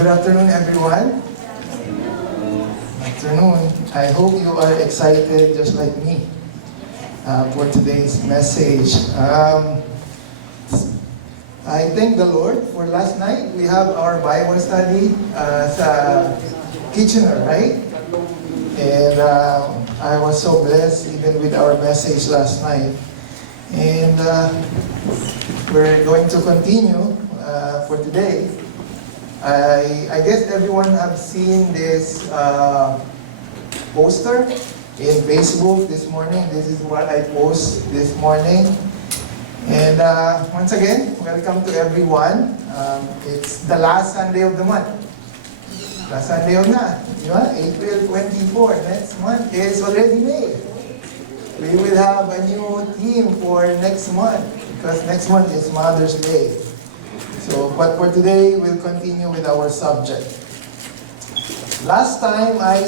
Good afternoon, everyone. Afternoon. I hope you are excited just like me for today's message. I thank the Lord for last night. We have our Bible study sa Kitchener, right? And I was so blessed even with our message last night. And we're going to continue for today. I guess everyone have seen this poster in Facebook this morning. This is what I post this morning. And once again, welcome to everyone. It's the last Sunday of the month. Last Sunday of na, di ba? April 24. Next month is already May. We will have a new theme for next month because next month is Mother's Day. So, but for today, we'll continue with our subject. Last time I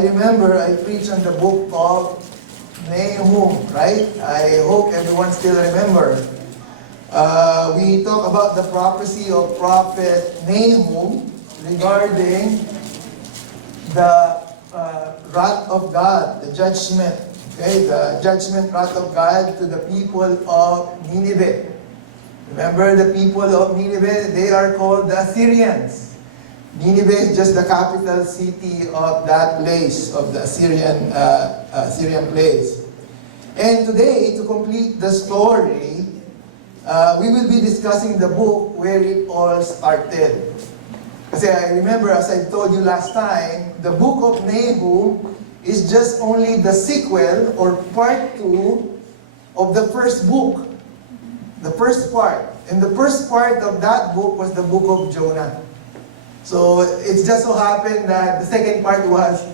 remember I preached on the book of Nahum, right? I hope everyone still remember. We talk about the prophecy of prophet Nahum regarding the wrath of God, the judgment, okay? The judgment wrath of God to the people of Nineveh. Remember the people of Nineveh, they are called the Assyrians. Nineveh is just the capital city of that place, of the Assyrian place. And today, to complete the story, we will be discussing the book where it all started. Kasi I remember, as I told you last time, the book of Nahum is just only the sequel or part 2 of the first book. The first part. And the first part of that book was the book of Jonah. So it just so happened that the second part was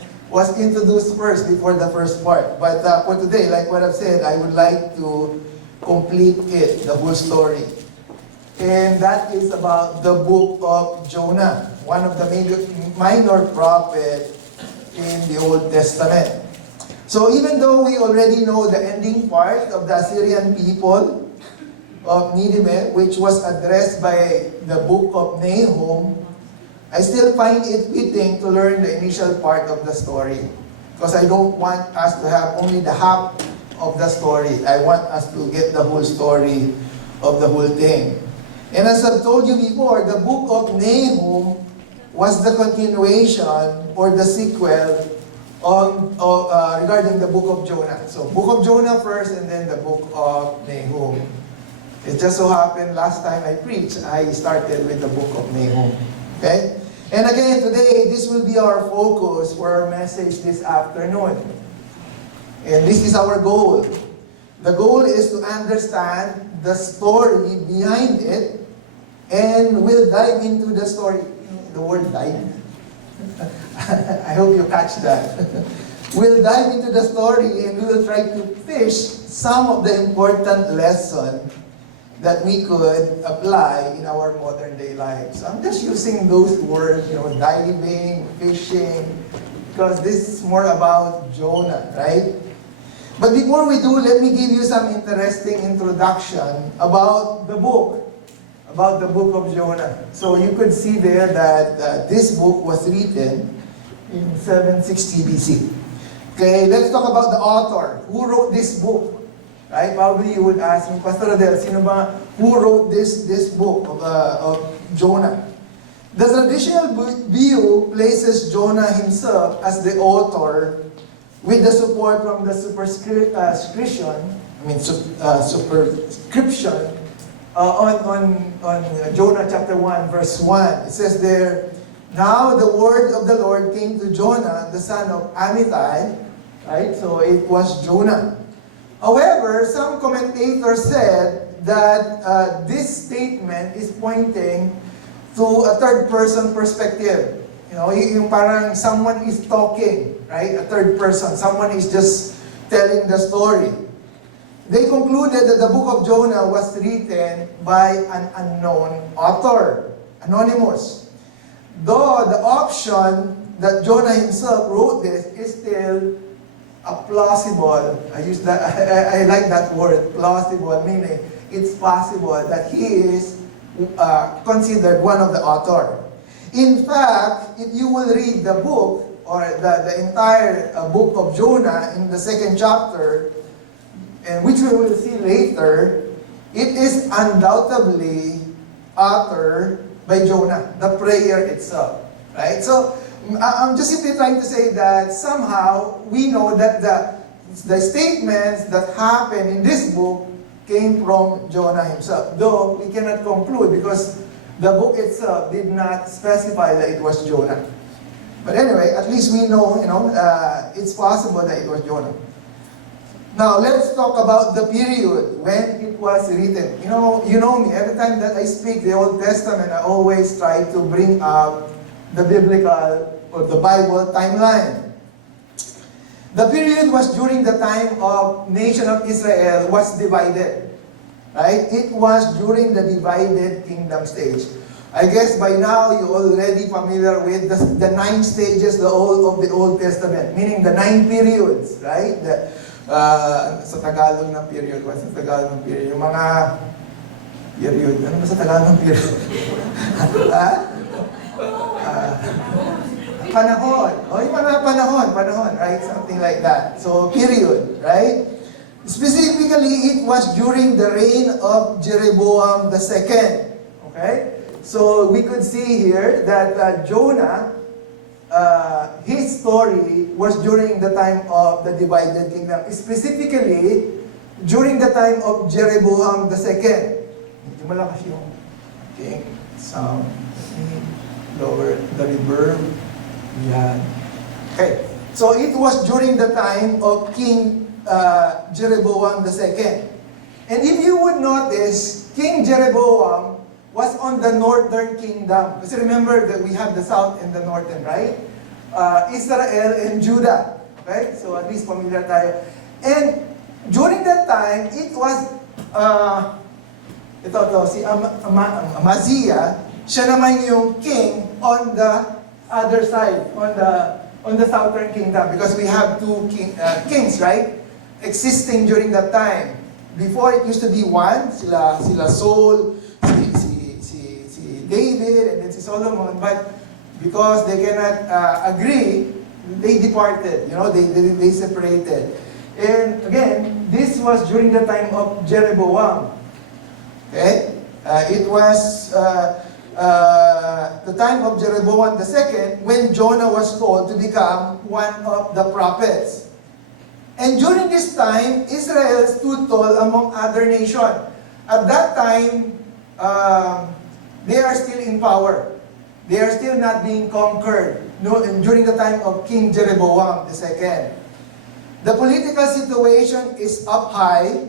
introduced first before the first part. But for today, like what I've said, I would like to complete it, the whole story. And that is about the book of Jonah, one of the minor prophets in the Old Testament. So even though we already know the ending part of the Assyrian people of Nineveh, which was addressed by the book of Nahum, I still find it fitting to learn the initial part of the story. Because I don't want us to have only the half of the story. I want us to get the whole story of the whole thing. And as I've told you before, the book of Nahum was the continuation or the sequel regarding the book of Jonah. So book of Jonah first and then the book of Nahum. It just so happened last time I preached, I started with the book of Nahum. Okay? And again, today, this will be our focus for our message this afternoon. And this is our goal. The goal is to understand the story behind it, and we'll dive into the story. The word dive. I hope you catch that. We'll dive into the story and we will try to fish some of the important lessons that we could apply in our modern day lives. I'm just using those words, diving, fishing, because this is more about Jonah, right? But before we do, let me give you some interesting introduction about the book of Jonah. So you could see there that this book was written in 760 BC. Okay, let's talk about the author. Who wrote this book? Right? Probably you would ask me, Pastor Adel, who wrote this book of Jonah? The traditional view places Jonah himself as the author with the support from the superscription on Jonah chapter 1, verse 1. It says there, "Now the word of the Lord came to Jonah, the son of Amittai," right? So it was Jonah. However, some commentators said that this statement is pointing to a third-person perspective. Yung parang someone is talking, right? A third person. Someone is just telling the story. They concluded that the book of Jonah was written by an unknown author, anonymous. Though the option that Jonah himself wrote this is still a plausible, I like that word, plausible, meaning it's possible that he is considered one of the author. In fact, if you will read the book, or the entire book of Jonah in the second chapter, and which we will see later, it is undoubtedly uttered by Jonah, the prayer itself. Right? So, I'm just simply trying to say that somehow we know that the statements that happen in this book came from Jonah himself. Though we cannot conclude because the book itself did not specify that it was Jonah. But anyway, at least we know, it's possible that it was Jonah. Now, let's talk about the period when it was written. You know me, every time that I speak the Old Testament, I always try to bring up the biblical or the Bible timeline. The period was during the time of nation of Israel was divided. Right? It was during the divided kingdom stage. I guess by now you're already familiar with the 9 stages of the Old Testament, meaning the 9 periods, right? Sa Tagalog ng period, what's sa Tagalog ng period? Yung mga period, ano ba sa Tagalog ng period? Panahon. Yung mga panahon, right? Something like that. So, period, right? Specifically, it was during the reign of Jeroboam II. Okay? So, we could see here that Jonah, his story was during the time of the divided kingdom. Specifically, during the time of Jeroboam II. Medyo malakas yung king sound. Lower the reverb. Yan. Okay. So, it was during the time of King Jeroboam II. And if you would notice, King Jeroboam was on the northern kingdom. Kasi remember that we have the south and the northern, right? Israel and Judah. Right? So at least familiar tayo. And during that time, it was, si Amaziah, siya naman yung king on the other side, on the southern kingdom. Because we have 2 kings, right? Existing during that time. Before it used to be one, sila Saul, si David, and then si Solomon. But because they cannot agree, they departed. They separated. And again, this was during the time of Jeroboam. Okay? It was the time of Jeroboam II when Jonah was called to become one of the prophets. And during this time, Israel stood tall among other nations. At that time, they are still in power. They are still not being conquered. During the time of King Jeroboam II. The political situation is up high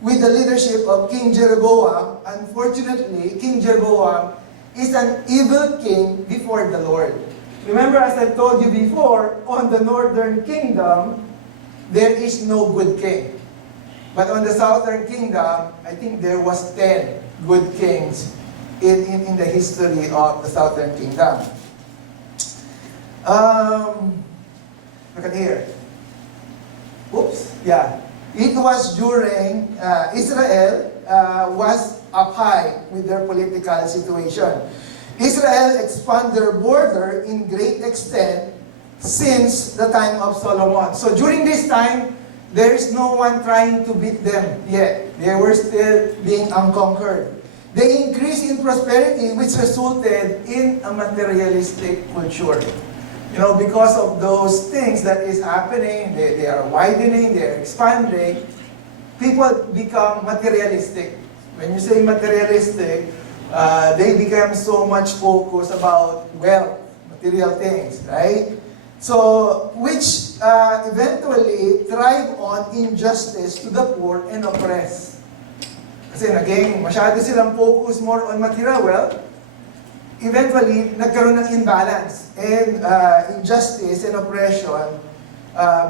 with the leadership of King Jeroboam. Unfortunately, King Jeroboam is an evil king before the Lord. Remember, as I told you before, on the northern kingdom, there is no good king. But on the southern kingdom, I think there was 10 good kings in the history of the southern kingdom. Look at here. Oops, yeah. It was during Israel was up high with their political situation. Israel expanded their border in great extent since the time of Solomon. So during this time, there is no one trying to beat them yet. They were still being unconquered. They increased in prosperity, which resulted in a materialistic culture. Because of those things that is happening, they are widening, they are expanding, people become materialistic. When you say materialistic, they become so much focused about wealth, material things, right? So, which eventually thrive on injustice to the poor and oppressed. Kasi again, masyado silang focus more on material wealth. Eventually, nagkaroon ng imbalance. And injustice and oppression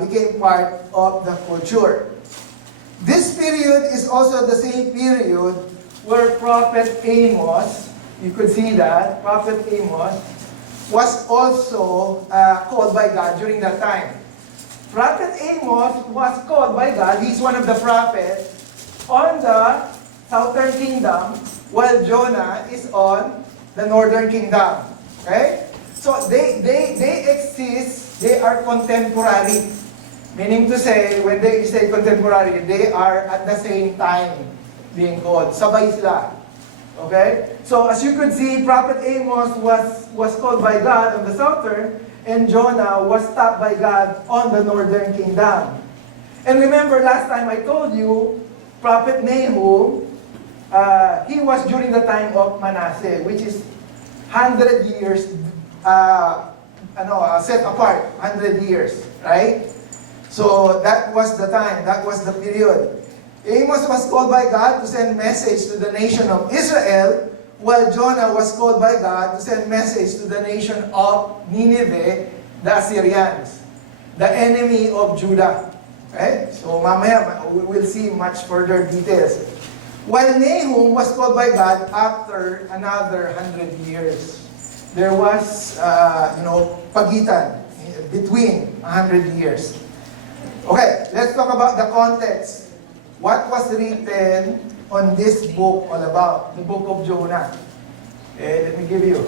became part of the culture. This period is also the same period where Prophet Amos, you could see that, Prophet Amos, was also called by God during that time. Prophet Amos was called by God. He's one of the prophets on the southern kingdom, while Jonah is on the northern kingdom. Okay? So they exist, they are contemporary. Meaning to say, when they say contemporary, they are at the same time being called. Sabay sila. Okay? So as you could see, Prophet Amos was called by God on the southern, and Jonah was stopped by God on the northern kingdom. And remember last time I told you, Prophet Nahum, he was during the time of Manasseh, which is 100 years set apart, 100 years, right? So that was the time, that was the period. Amos was called by God to send message to the nation of Israel, while Jonah was called by God to send message to the nation of Nineveh, the Assyrians, the enemy of Judah. Okay? So mamaya we'll see much further details. While Nahum was called by God after another 100 years. There was, pagitan between 100 years. Okay, let's talk about the context. What was written on this book all about? The book of Jonah. Let me give you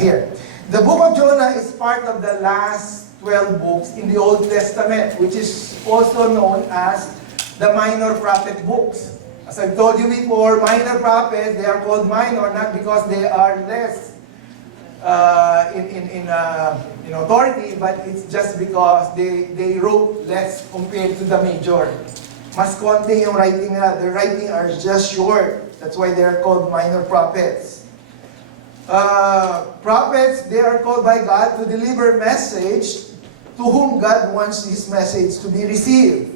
here. The book of Jonah is part of the last 12 books in the Old Testament, which is also known as the minor prophet books. As I've told you before, minor prophets, they are called minor not because they are less in authority, but it's just because they wrote less compared to the major. Mas konti yung writing nila. Their writing are just short. That's why they are called minor prophets. Prophets, they are called by God to deliver message to whom God wants His message to be received.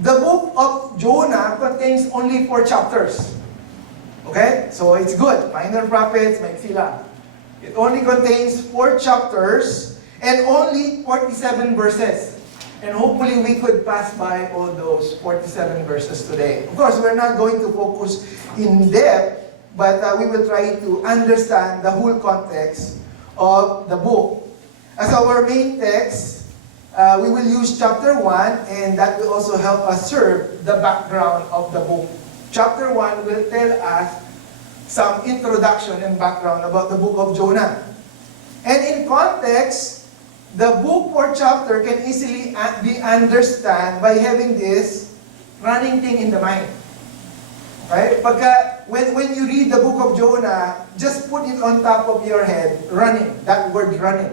The book of Jonah contains only 4 chapters. Okay? So it's good. Minor prophets, may sila. It only contains 4 chapters and only 47 verses. And hopefully we could pass by all those 47 verses today. Of course, we're not going to focus in depth, but we will try to understand the whole context of the book. As our main text, we will use chapter 1, and that will also help us serve the background of the book. Chapter 1 will tell us some introduction and background about the book of Jonah. And in context, the book or chapter can easily be understood by having this running thing in the mind. Right? When you read the book of Jonah, just put it on top of your head, running, that word running.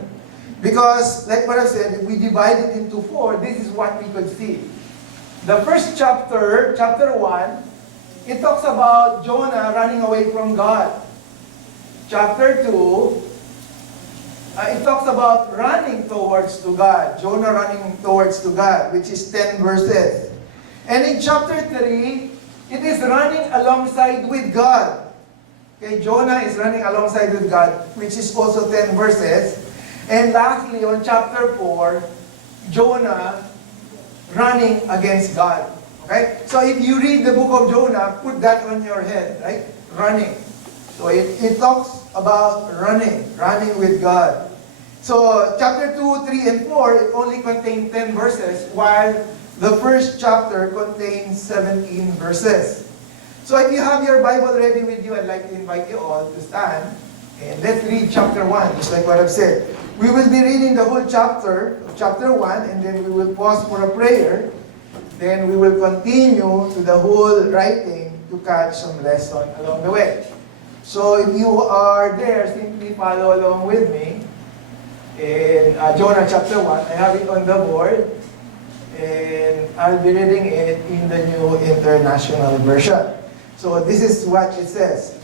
Because, like what I said, if we divide it into 4, this is what we could see. The first chapter, chapter 1, it talks about Jonah running away from God. Chapter 2, it talks about running towards to God. Jonah running towards to God, which is 10 verses. And in chapter 3, it is running alongside with God. Okay, Jonah is running alongside with God, which is also 10 verses. And lastly, on chapter 4, Jonah running against God. Okay? So if you read the book of Jonah, put that on your head, right? Running. So it talks about running with God. So chapter 2, 3, and 4, it only contains 10 verses, while the first chapter contains 17 verses. So if you have your Bible ready with you, I'd like to invite you all to stand. And let's read chapter 1, just like what I've said. We will be reading the whole chapter 1, and then we will pause for a prayer. Then we will continue to the whole writing to catch some lesson along the way. So if you are there, simply follow along with me. In Jonah chapter 1, I have it on the board. And I'll be reading it in the New International Version. So this is what it says.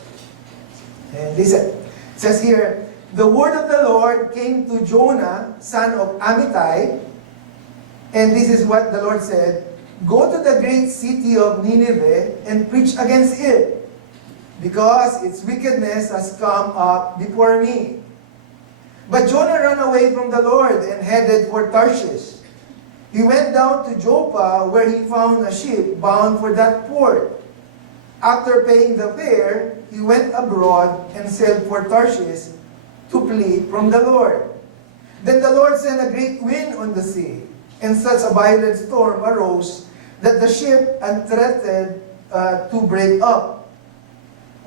And listen. It says here, the word of the Lord came to Jonah, son of Amittai. And this is what the Lord said. Go to the great city of Nineveh and preach against it, because its wickedness has come up before me. But Jonah ran away from the Lord and headed for Tarshish. He went down to Joppa, where he found a ship bound for that port. After paying the fare, he went abroad and sailed for Tarshish to flee from the Lord. Then the Lord sent a great wind on the sea, and such a violent storm arose that the ship threatened to break up.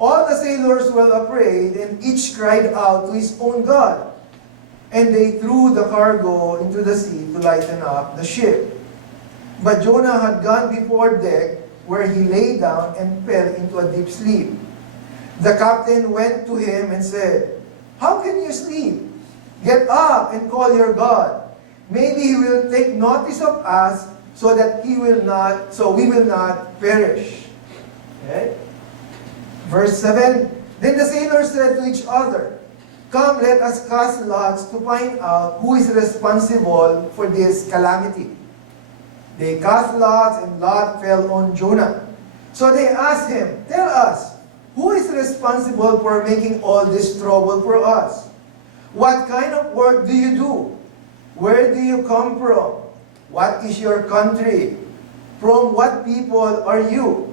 All the sailors were afraid, and each cried out to his own God. And they threw the cargo into the sea to lighten up the ship. But Jonah had gone before deck, where he lay down and fell into a deep sleep. The captain went to him and said, "How can you sleep? Get up and call your God. Maybe he will take notice of us so we will not perish." Okay? Verse 7, then the sailors said to each other, "Come, let us cast lots to find out who is responsible for this calamity." They cast lots, and lot fell on Jonah. So they asked him, "Tell us, who is responsible for making all this trouble for us? What kind of work do you do? Where do you come from? What is your country? From what people are you?"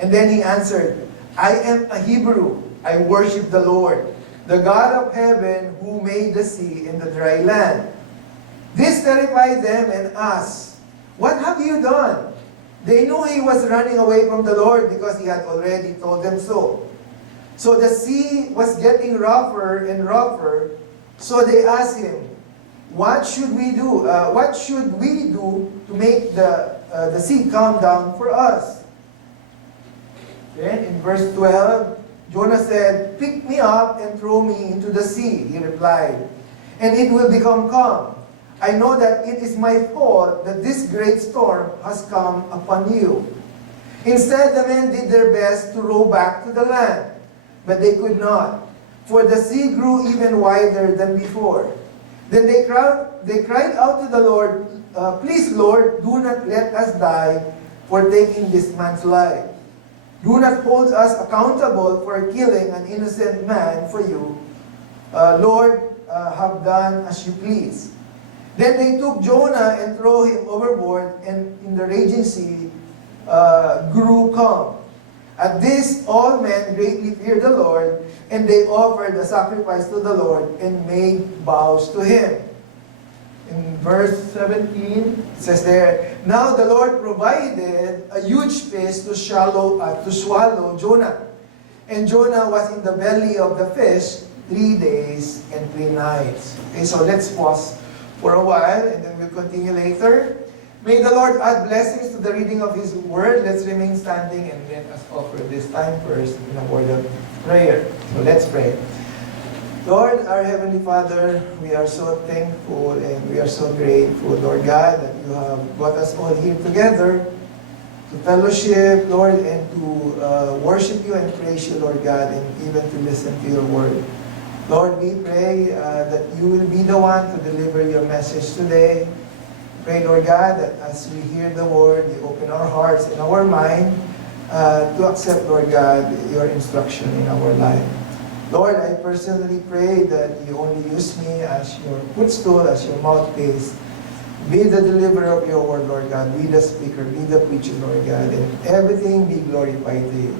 And then he answered, "I am a Hebrew. I worship the Lord, the God of heaven, who made the sea and the dry land." This terrified them and asked, "What have you done?" They knew he was running away from the Lord because he had already told them so. So the sea was getting rougher and rougher. So they asked him, "What should we do? What should we do to make the sea calm down for us?" Then in verse 12, Jonah said, "Pick me up and throw me into the sea," he replied, "and it will become calm. I know that it is my fault that this great storm has come upon you." Instead, the men did their best to row back to the land, but they could not, for the sea grew even wider than before. Then they cried out to the Lord, "Please, Lord, do not let us die for taking this man's life. Do not hold us accountable for killing an innocent man for you. Lord, have done as you please." Then they took Jonah and threw him overboard, and in the raging sea grew calm. At this, all men greatly feared the Lord, and they offered a sacrifice to the Lord and made vows to him. In verse 17, it says there, "Now the Lord provided a huge fish to swallow Jonah. And Jonah was in the belly of the fish 3 days and 3 nights." Okay, so let's pause for a while, and then we'll continue later. May the Lord add blessings to the reading of His Word. Let's remain standing and let us offer this time first in a word of prayer. So let's pray. Lord, our Heavenly Father, we are so thankful and we are so grateful, Lord God, that you have brought us all here together to fellowship, Lord, and to worship you and praise you, Lord God, and even to listen to your word. Lord, we pray that you will be the one to deliver your message today. Pray, Lord God, that as we hear the word, you open our hearts and our mind to accept, Lord God, your instruction in our life. Lord, I personally pray that you only use me as your footstool, as your mouthpiece. Be the deliverer of your word, Lord God. Be the speaker, be the preacher, Lord God. And everything be glorified to you.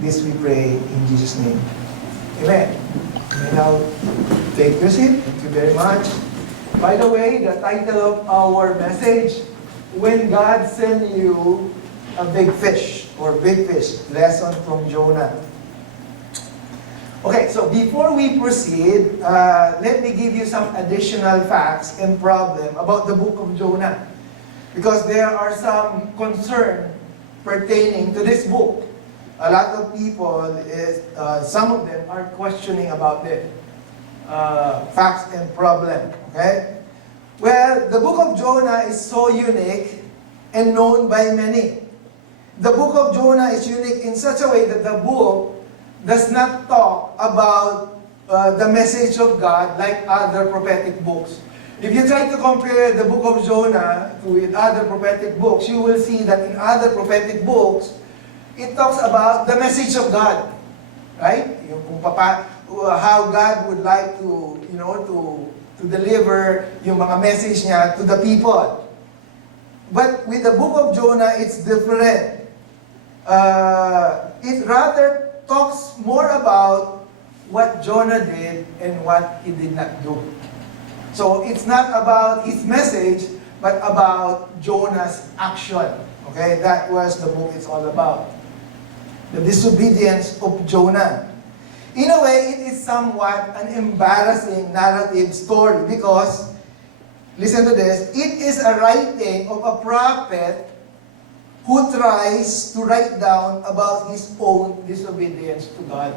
This we pray in Jesus' name. Amen. You may now take your seat. Thank you very much. By the way, the title of our message, When God Sent You a Big Fish, or Big Fish, Lesson from Jonah. Okay, so before we proceed, let me give you some additional facts and problem about the book of Jonah. Because there are some concern pertaining to this book. A lot of people, some of them are questioning about it. Facts and problem, okay? Well, the book of Jonah is so unique and known by many. The book of Jonah is unique in such a way that the book does not talk about the message of God like other prophetic books. If you try to compare the book of Jonah with other prophetic books, you will see that in other prophetic books, it talks about the message of God. Right? Yung how God would like to, to deliver yung mga message niya to the people. But with the book of Jonah, it's different. It rather talks more about what Jonah did and what he did not do. So it's not about his message, but about Jonah's action. Okay, that was the book it's all about. the disobedience of Jonah. In a way, it is somewhat an embarrassing narrative story because, listen to this, it is a writing of a prophet who tries to write down about his own disobedience to God.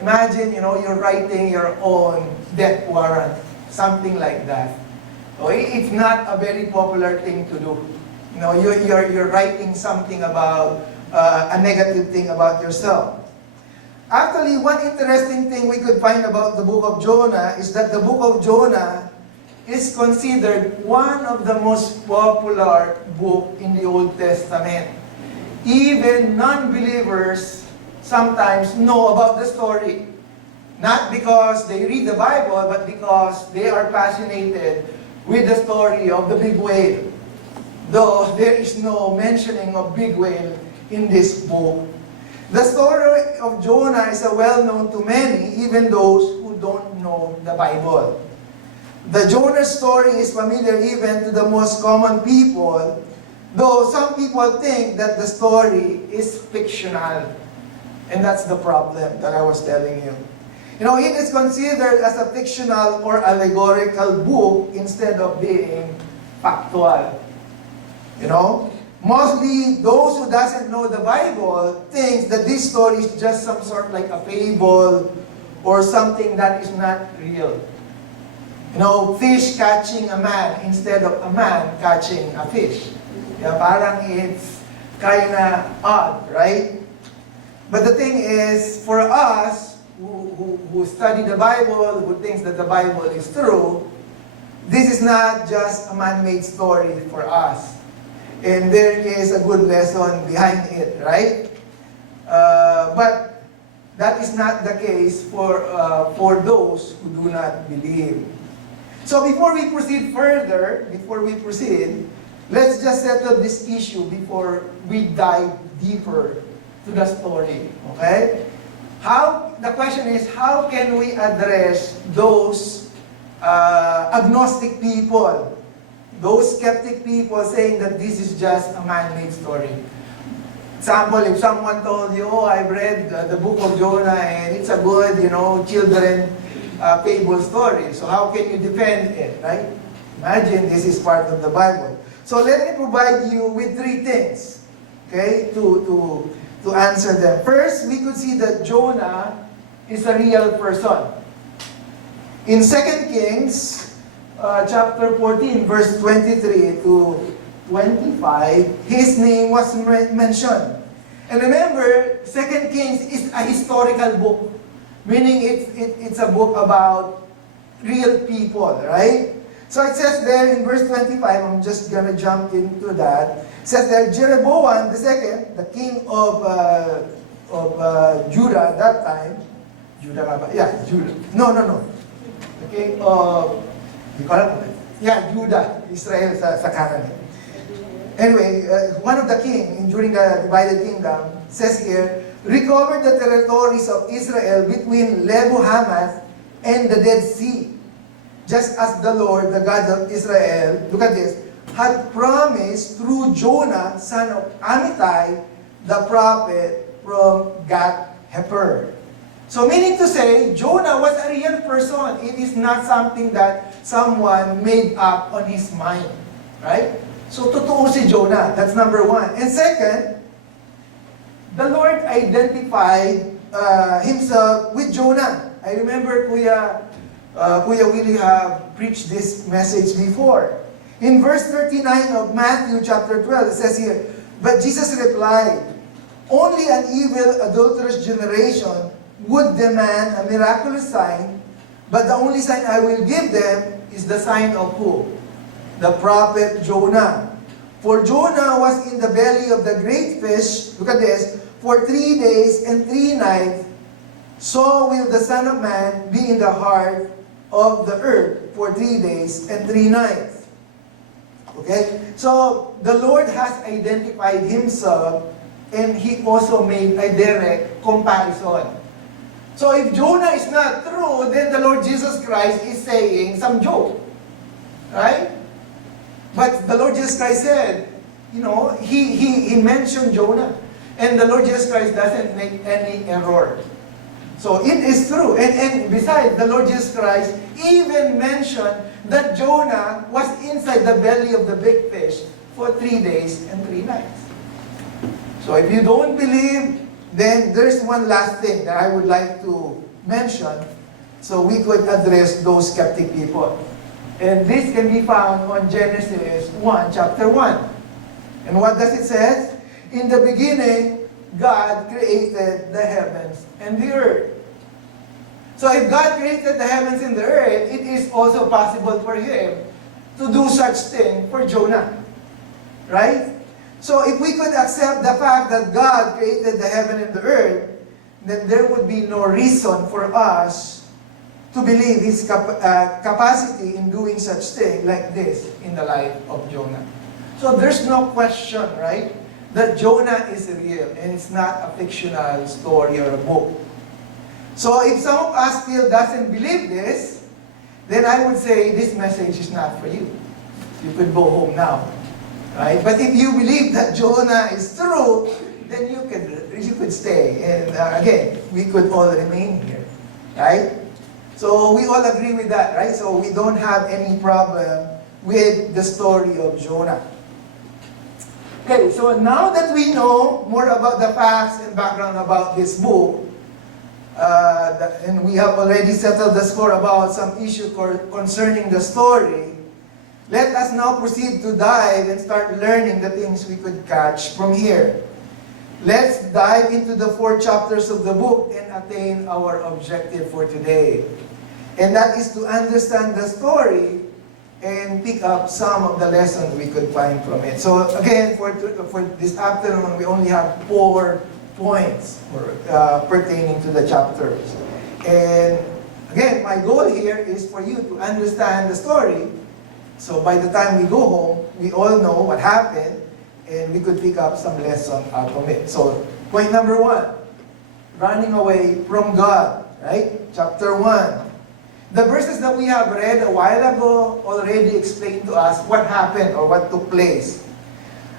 Imagine, you're writing your own death warrant, something like that. So it's not a very popular thing to do. You're writing something about a negative thing about yourself. Actually, one interesting thing we could find about the book of Jonah is that the book of Jonah is considered one of the most popular book in the Old Testament. Even non-believers sometimes know about the story. Not because they read the Bible, but because they are fascinated with the story of the big whale. Though there is no mentioning of big whale in this book. The story of Jonah is well-known to many, even those who don't know the Bible. The Jonah story is familiar even to the most common people, though some people think that the story is fictional. And that's the problem that I was telling you. It is considered as a fictional or allegorical book instead of being factual. Mostly those who doesn't know the Bible think that this story is just some sort like a fable or something that is not real. Fish catching a man instead of a man catching a fish. Parang it's kinda odd, right? But the thing is, for us who study the Bible, who thinks that the Bible is true, this is not just a man-made story for us. And there is a good lesson behind it, right? But that is not the case for those who do not believe. So before we proceed further, let's just settle this issue before we dive deeper to the story, okay? The question is, how can we address those agnostic people, those skeptic people saying that this is just a man-made story? Example, if someone told you, I've read the book of Jonah and it's a good, children fable story. So how can you defend it, right? Imagine this is part of the Bible. So let me provide you with 3 things, okay, to answer them. First, we could see that Jonah is a real person. In 2 Kings, chapter 14, verse 23 to 25, his name was mentioned. And remember, 2 Kings is a historical book, meaning it's a book about real people, right? So it says there in verse 25, I'm just going to jump into that. It says there, Jeroboam II, the king of Judah at that time, Judah. No. The king of, Judah, Israel sa kanan. Anyway, one of the king during the divided kingdom says here, recovered the territories of Israel between Lebo Hamath and the Dead Sea, just as the Lord, the God of Israel, look at this, had promised through Jonah, son of Amittai, the prophet from Gath-Hepher. So meaning to say, Jonah was a real person. It is not something that someone made up on his mind. Right? So totoo si Jonah. That's number 1. And second, the Lord identified himself with Jonah. I remember Kuya Willie have preached this message before. In verse 39 of Matthew chapter 12, it says here, but Jesus replied, only an evil, adulterous generation would demand a miraculous sign, but the only sign I will give them is the sign of who? The prophet Jonah. For Jonah was in the belly of the great fish, look at this, for 3 days and 3 nights, so will the Son of Man be in the heart of the earth for 3 days and 3 nights. Okay? So, the Lord has identified himself and he also made a direct comparison. So if Jonah is not true, then the Lord Jesus Christ is saying some joke. Right? But the Lord Jesus Christ said, he mentioned Jonah. And the Lord Jesus Christ doesn't make any error. So it is true. And besides, the Lord Jesus Christ even mentioned that Jonah was inside the belly of the big fish for 3 days and 3 nights. So if you don't believe, then there's one last thing that I would like to mention so we could address those skeptic people. And this can be found on Genesis 1, chapter 1. And what does it say? In the beginning, God created the heavens and the earth. So if God created the heavens and the earth, it is also possible for Him to do such thing for Jonah. Right? So if we could accept the fact that God created the heaven and the earth, then there would be no reason for us to believe His capacity in doing such thing like this in the life of Jonah. So there's no question, right, that Jonah is real and it's not a fictional story or a book. So if some of us still doesn't believe this, then I would say this message is not for you. You could go home now. Right? But if you believe that Jonah is true, then you could stay. And again, we could all remain here. Right? So we all agree with that, right? So we don't have any problem with the story of Jonah. Okay, so now that we know more about the facts and background about this book, and we have already settled the score about some issue concerning the story, let us now proceed to dive and start learning the things we could catch from here. Let's dive into the 4 chapters of the book and attain our objective for today. And that is to understand the story and pick up some of the lessons we could find from it. So again, for this afternoon, we only have 4 points pertaining to the chapters. And again, my goal here is for you to understand the story. So by the time we go home, we all know what happened, and we could pick up some lesson out of it. So point number 1, running away from God, right? Chapter 1. The verses that we have read a while ago already explained to us what happened or what took place.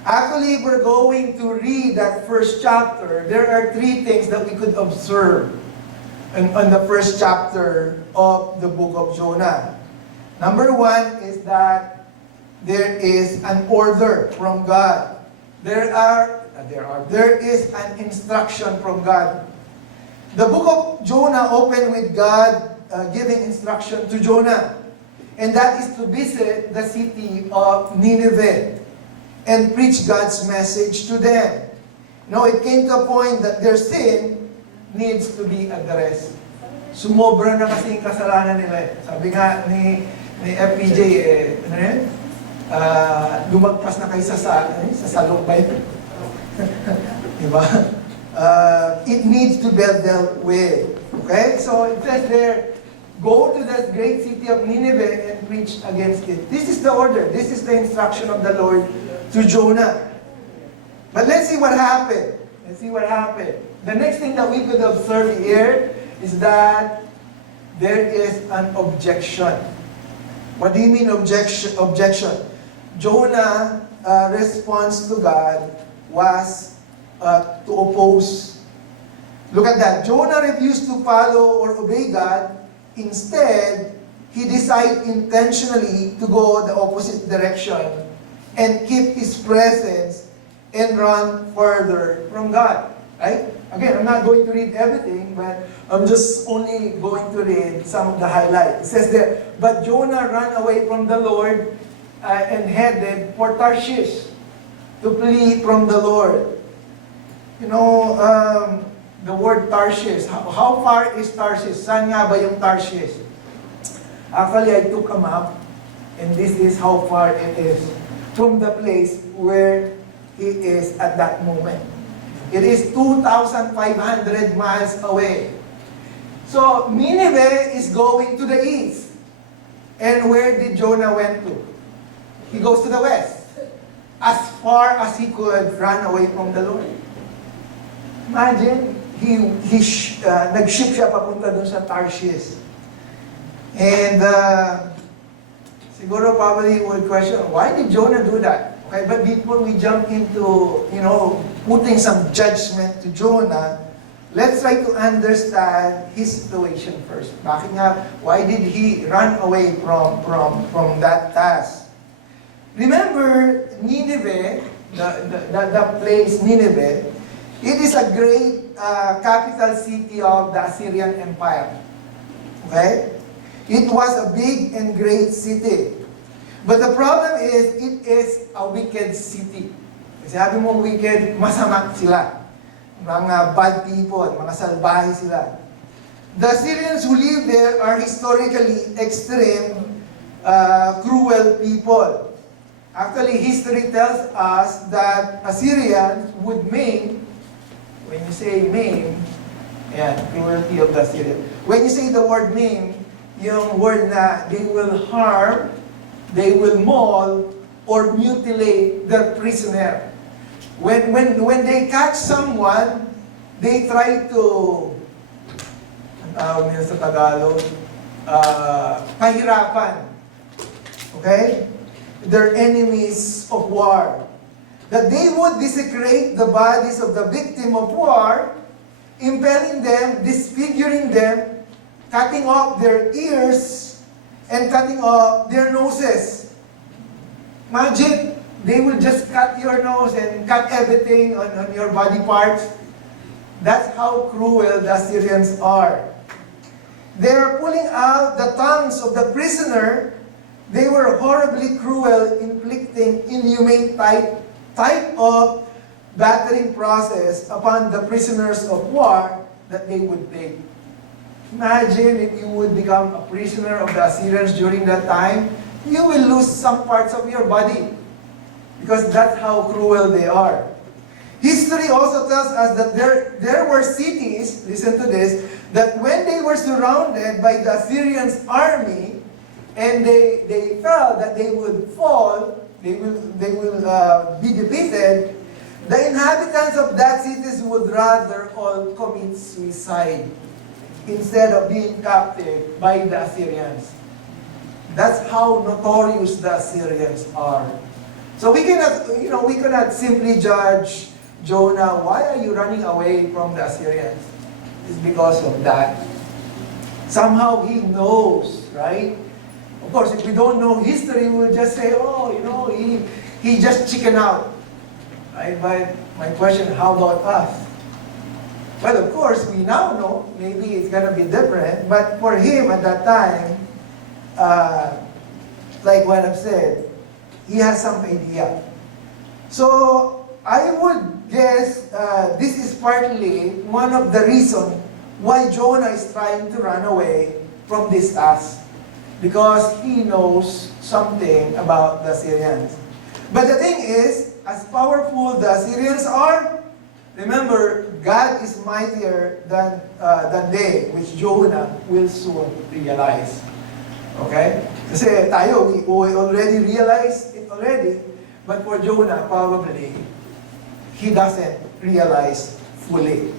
Actually, if we're going to read that first chapter, there are 3 things that we could observe on the first chapter of the book of Jonah. Number 1 is that there is an order from God. There is an instruction from God. The book of Jonah opened with God giving instruction to Jonah. And that is to visit the city of Nineveh and preach God's message to them. Now, it came to a point that their sin needs to be addressed. Sumobra na kasi yung kasalanan nila. Sabi nga ni FPJ, lumagpas na kayo sa salong ba ito? Diba? It needs to be dealt with. Okay? So, it says there, go to that great city of Nineveh and preach against it. This is the order. This is the instruction of the Lord to Jonah. But let's see what happened. Let's see what happened. The next thing that we could observe here is that there is an objection. What do you mean objection? Jonah's response to God was to oppose. Look at that. Jonah refused to follow or obey God. Instead, he decided intentionally to go the opposite direction and keep his presence and run further from God. Right? Again, I'm not going to read everything, but I'm just only going to read some of the highlights. It says there, but Jonah ran away from the Lord and headed for Tarshish to flee from the Lord. You know, the word Tarshish. How far is Tarshish? Saan nga ba yung Tarshish? Actually, I took a map, and this is how far it is from the place where he is at that moment. It is 2,500 miles away. So, Nineveh is going to the east. And where did Jonah went to? He goes to the west. As far as he could run away from the Lord. Imagine, nag-ship siya papunta dun sa Tarshish. And siguro probably you would question, why did Jonah do that? Okay, but before we jump into, putting some judgment to Jonah, let's try to understand his situation first. Bakit nga, why did he run away from that task? Remember, Nineveh, the place Nineveh, it is a great capital city of the Assyrian Empire. Okay? It was a big and great city. But the problem is, it is a wicked city. Kasi sabi mo wicked, masama sila. Mga bad people, mga salbahe sila. The Assyrians who live there are historically extreme, cruel people. Actually, history tells us that Assyrians would maim, when you say maim, cruelty of the Assyrians. When you say the word maim, yung word na they will harm, they will maul, or mutilate their prisoner. When they catch someone, they try to, ang tawag nila sa Tagalog, pahirapan. Okay? They're enemies of war. That they would desecrate the bodies of the victim of war, impaling them, disfiguring them, cutting off their ears, and cutting off their noses. Imagine, they will just cut your nose and cut everything on your body parts. That's how cruel the Assyrians are. They are pulling out the tongues of the prisoner. They were horribly cruel, inflicting inhumane type of battering process upon the prisoners of war that they would take. Imagine if you would become a prisoner of the Assyrians during that time, you will lose some parts of your body. Because that's how cruel they are. History also tells us that there were cities, listen to this, that when they were surrounded by the Assyrians' army, and they felt that they would fall, they will be defeated, the inhabitants of that cities would rather all commit suicide instead of being captive by the Assyrians. That's how notorious the Assyrians are. So we cannot simply judge Jonah, why are you running away from the Assyrians? It's because of that. Somehow he knows, right? Of course, if we don't know history, we'll just say, he just chickened out. Right? But my question, how about us? Well, of course, we now know, maybe it's going to be different, but for him at that time, like what I've said, he has some idea. So, I would guess this is partly one of the reasons why Jonah is trying to run away from this task. Because he knows something about the Assyrians. But the thing is, as powerful the Assyrians are, remember, God is mightier than they, which Jonah will soon realize. Okay? Kasi tayo, we already realized it already, but for Jonah, probably, he doesn't realize fully.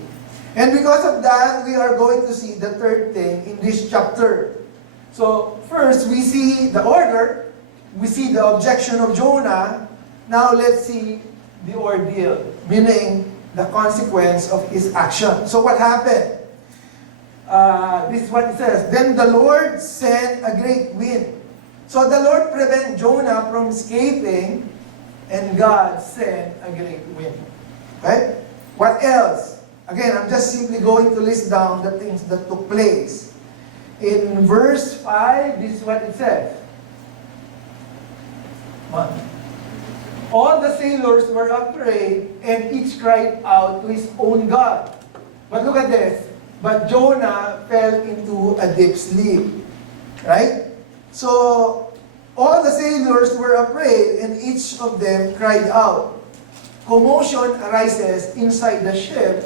And because of that, we are going to see the third thing in this chapter. So, first, we see the order, we see the objection of Jonah. Now, let's see the ordeal, meaning the consequence of his action. So, what happened? This is what it says. Then the Lord sent a great wind. So, the Lord prevented Jonah from escaping, and God sent a great wind. Okay? What else? Again, I'm just simply going to list down the things that took place. In verse 5, this is what it says. All the sailors were afraid, and each cried out to his own God. But look at this. But Jonah fell into a deep sleep. Right? So, all the sailors were afraid, and each of them cried out. Commotion arises inside the ship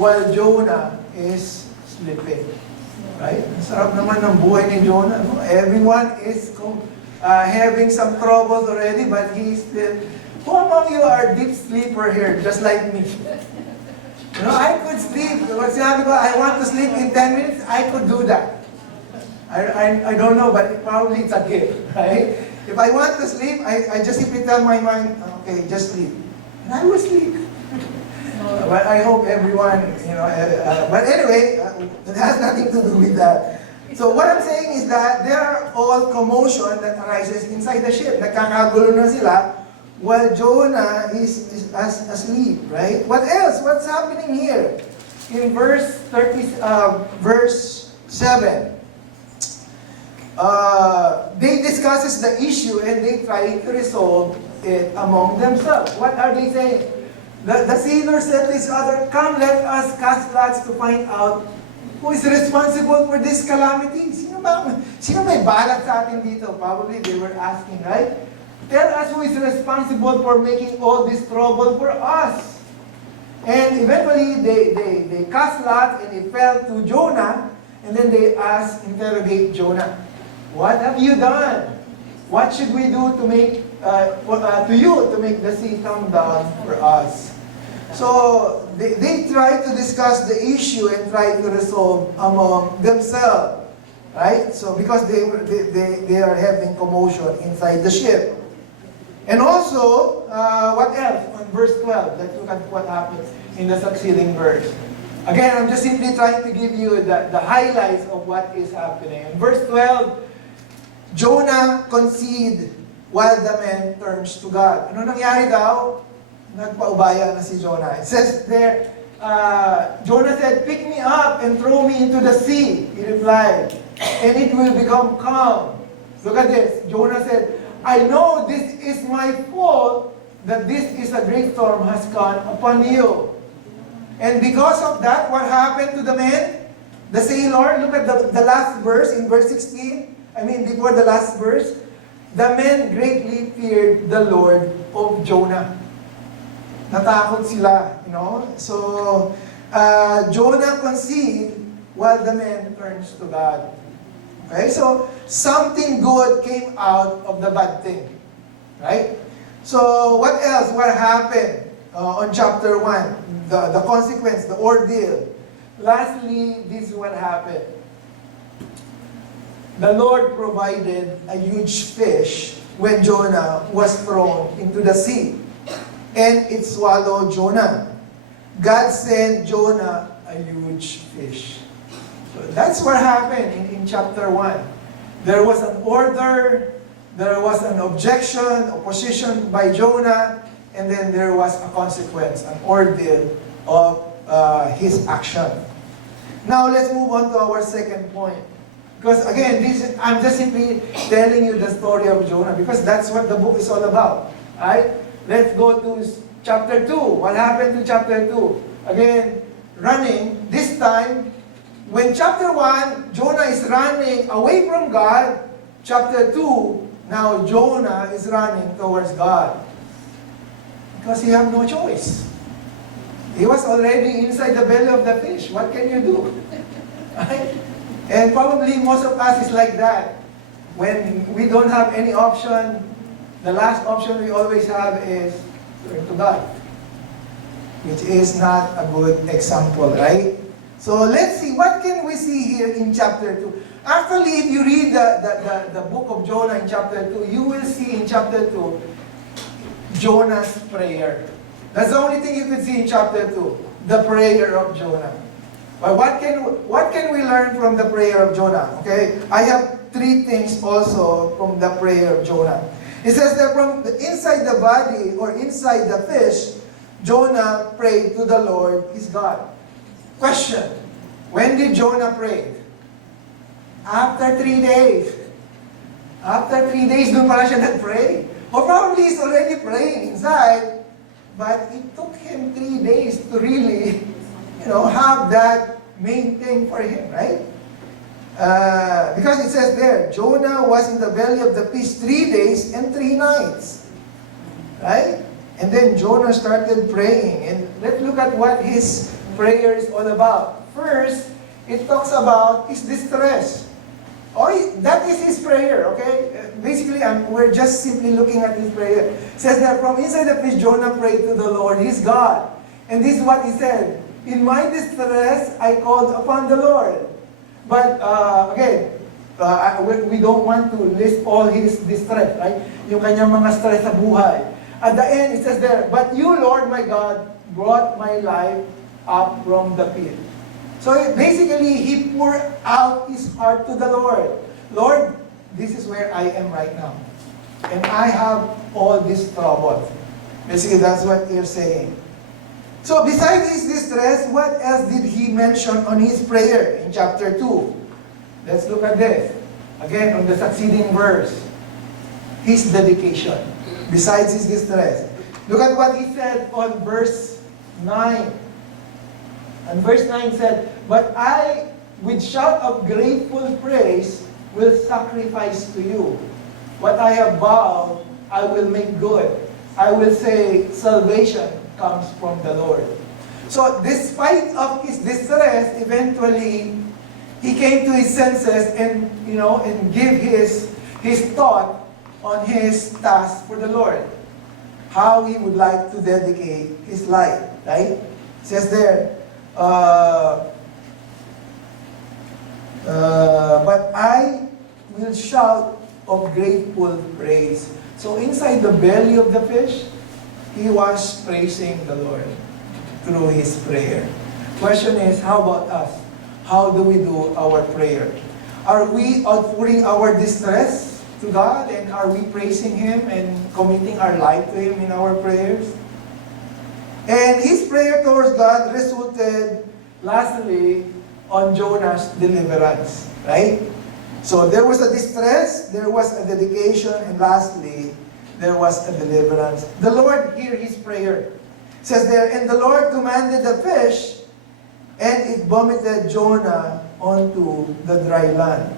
while Jonah is sleeping. Right? Ang sarap naman ng buhay ni Jonah. No? Everyone is having some troubles already, but he's still... Who among you are deep sleeper here, just like me? You know, I could sleep. Sinabi ko, I want to sleep in 10 minutes, I could do that. I don't know, but probably it's a gift, right? If I want to sleep, I just simply tell my mind, okay, just sleep. And I will sleep. But I hope everyone, but anyway, it has nothing to do with that. So what I'm saying is that there are all commotion that arises inside the ship. Nagkakagulo na sila while Jonah is asleep, right? What else? What's happening here? In verse 7, they discusses the issue and they try to resolve it among themselves. What are they saying? The sailors said to each other, "Come, let us cast lots to find out who is responsible for this calamity." Sino may balat sa atin dito? Probably they were asking, right? Tell us who is responsible for making all this trouble for us. And eventually they cast lots and it fell to Jonah, and then they interrogate Jonah. What have you done? What should we do to make to make the sea come down for us? So they try to discuss the issue and try to resolve among themselves, right? So because they are having commotion inside the ship. And also, what else? On verse 12, let's look at what happens in the succeeding verse. Again, I'm just simply trying to give you the highlights of what is happening. In verse 12, Jonah conceded while the man turns to God. Ano nangyari daw? Nagpaubaya na si Jonah. It says there, Jonah said, "Pick me up and throw me into the sea," he replied, "and it will become calm." Look at this. Jonah said, "I know this is my fault, that this is a great storm has come upon you." And because of that, what happened to the man? The sailor, look at the last verse, in verse 16. Before the last verse. The men greatly feared the Lord of Jonah. Natakot sila, So, Jonah conceded while the man turns to God. Okay, so something good came out of the bad thing. Right? So, what else? What happened on chapter 1? The consequence, the ordeal. Lastly, this is what happened. The Lord provided a huge fish when Jonah was thrown into the sea, and it swallowed Jonah. God sent Jonah a huge fish. So that's what happened in chapter 1. There was an order, there was an objection, opposition by Jonah, and then there was a consequence, an ordeal of his action. Now let's move on to our second point. Because again, I'm just simply telling you the story of Jonah because that's what the book is all about. Right? Let's go to chapter 2. What happened to chapter 2? Again, running. This time, when chapter 1, Jonah is running away from God. Chapter 2, now Jonah is running towards God. Because he had no choice. He was already inside the belly of the fish. What can you do? Right? And probably most of us is like that. When we don't have any option, the last option we always have is turn to God. Which is not a good example, right? So let's see, what can we see here in chapter 2? Actually, if you read the book of Jonah in chapter 2, you will see in chapter 2, Jonah's prayer. That's the only thing you can see in chapter 2, the prayer of Jonah. But what can we learn from the prayer of Jonah? Okay, I have 3 things also from the prayer of Jonah. It says that from inside the body or inside the fish, Jonah prayed to the Lord his God. Question: when did Jonah pray? After 3 days. After 3 days, doon pala siya nag-pray. Or probably he's already praying inside, but it took him 3 days to really have that main thing for him, right? Because it says there, Jonah was in the belly of the fish 3 days and 3 nights. Right? And then Jonah started praying. And let's look at what his prayer is all about. First, it talks about his distress. That is his prayer, okay? Basically, we're just simply looking at his prayer. It says that from inside the fish, Jonah prayed to the Lord, his God. And this is what he said: "In my distress, I called upon the Lord." But again, we don't want to list all his distress, right? Yung kanyang mga stress sa buhay. At the end, it says there, "But you, Lord my God, brought my life up from the pit. So basically, he poured out his heart to the Lord. Lord, this is where I am right now. And I have all this trouble. Basically, that's what you're saying. So besides his distress, what else did he mention on his prayer in chapter 2? Let's look at this. Again, on the succeeding verse. His dedication. Besides his distress. Look at what he said on verse 9. And verse 9 said, "But I, with shout of grateful praise, will sacrifice to you. What I have vowed, I will make good. I will say, salvation comes from the Lord." So despite of his distress, eventually, he came to his senses and, and give his thought on his task for the Lord. How he would like to dedicate his life, right? It says there, but I will shout of grateful praise. So inside the belly of the fish, he was praising the Lord through his prayer. Question is, how about us? How do we do our prayer? Are we outpouring our distress to God, and are we praising Him and committing our life to Him in our prayers? And his prayer towards God resulted, lastly, on Jonah's deliverance. Right? So there was a distress, there was a dedication, and lastly, there was a deliverance. The Lord heard his prayer. It says there, "And the Lord commanded the fish, and it vomited Jonah onto the dry land."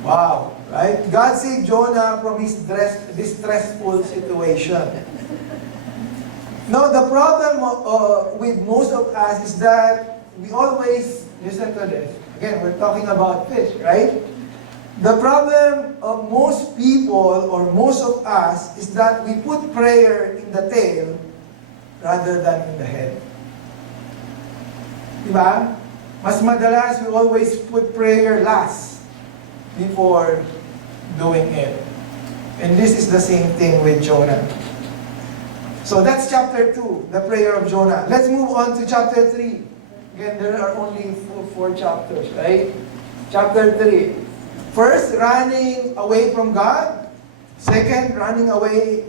Wow, right? God saved Jonah from his distressful situation. Now, the problem with most of us is that we always, listen to this, again, we're talking about fish, right? The problem of most people, or most of us, is that we put prayer in the tail rather than in the head. Diba? Mas madalas, we always put prayer last before doing it. And this is the same thing with Jonah. So that's chapter 2, the prayer of Jonah. Let's move on to chapter 3. Again, there are only four chapters, right? Chapter 3. First, running away from God. Second, running away,